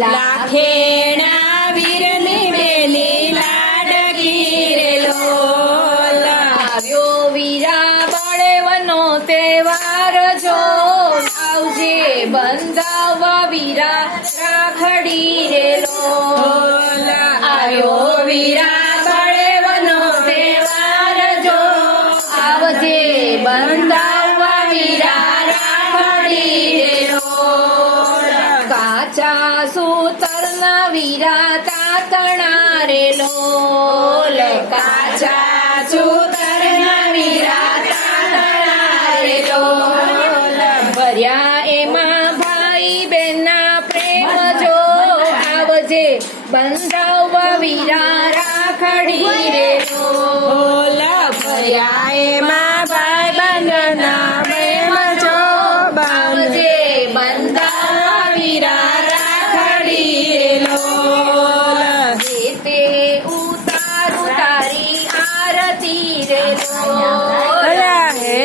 લાખેણા વીરની બેની લાડકી રે લોલ આવ્યો વીરા તહેવાર જો આવજે બંધાવવા વીરા રાખડી. લોલ ભર્યા એમાં ભાઈ બહેનના પ્રેમ જો આવજે. બંધાવવા વીરા રાખડી રે લોલ ભર્યા એમાં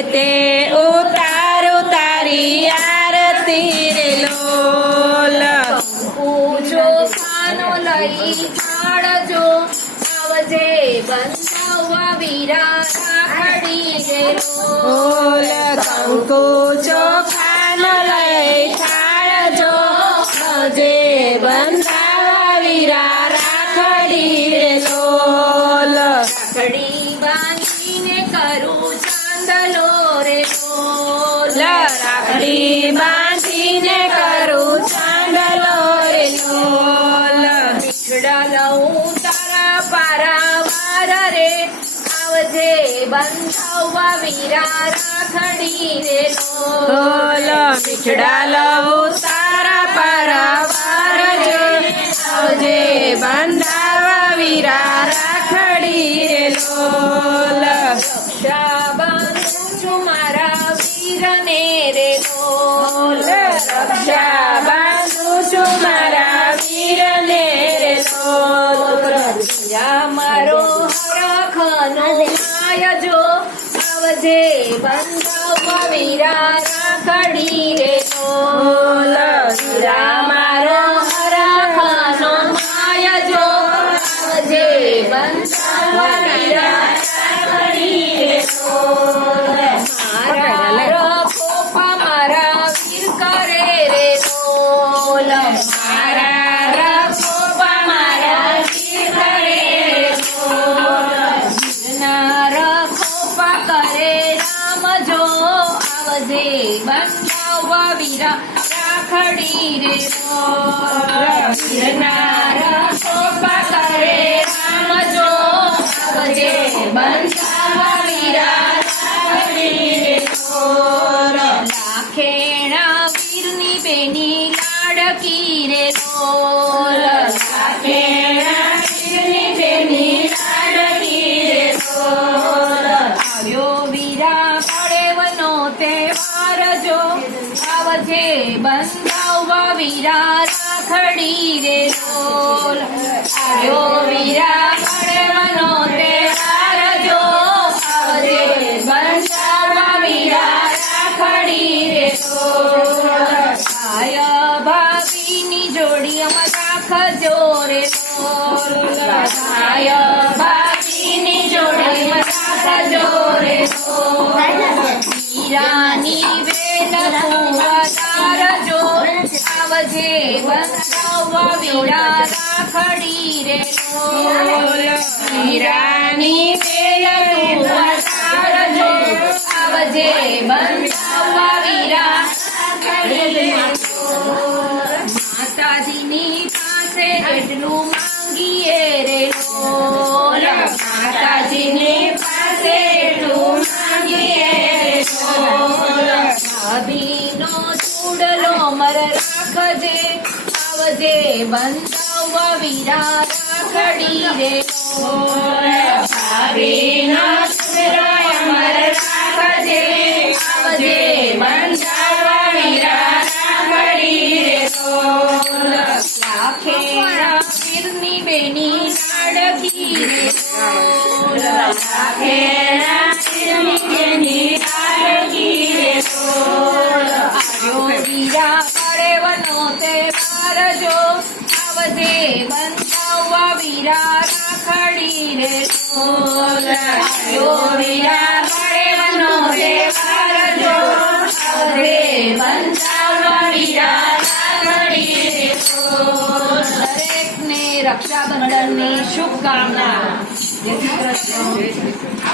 તે ઉતારો તારી આરતી રે લોલ. પૂજો ખાનો લઈ થાળજો આવજે બંધાવવા વીરા રાખડી રે લોલ. કંકુ બાંધીને કરું ચાંદલો રે લોલ રાખડી બાંધીને કરું ચાંદલો રે લોલ મીઠડા લઉં તારા પારા વાર રે. આવજે બંધાવવા વીરા રાખડી રે લોલ તારા પારાવાર જે આવજે બંધાવા વીરા રાખડી રે લોલ રક્ષા છું મારા વીરને રે લોલ રક્ષા બાંધું છું મારા વીરને રે લોલ વીરા મારો હરખનો માય જો આવજે બંધાવવા વીરા રાખડી રે આવજે બંધાવવા વીરા રાખડી રે લોલ વીરના રખોપા કરે રામ જો આવજે બંધાવવા વીરા રાખડી રે લોલ આવ્યો વીરા રાખડી રે હીરાની વેલ કુવાદારજો આવજે બંધાવવા વીરા રાખડી માતાજીની પાસે એટલું માંગીએ રે માતાજીની રે. બંધાવ વીરા રાખડી રે. ભાવીના સુરા બેની નાડકી રે. રાખે વીરની વનો તે મારજો રક્ષાબંધનની શુભકામના જય શ્રી કૃષ્ણ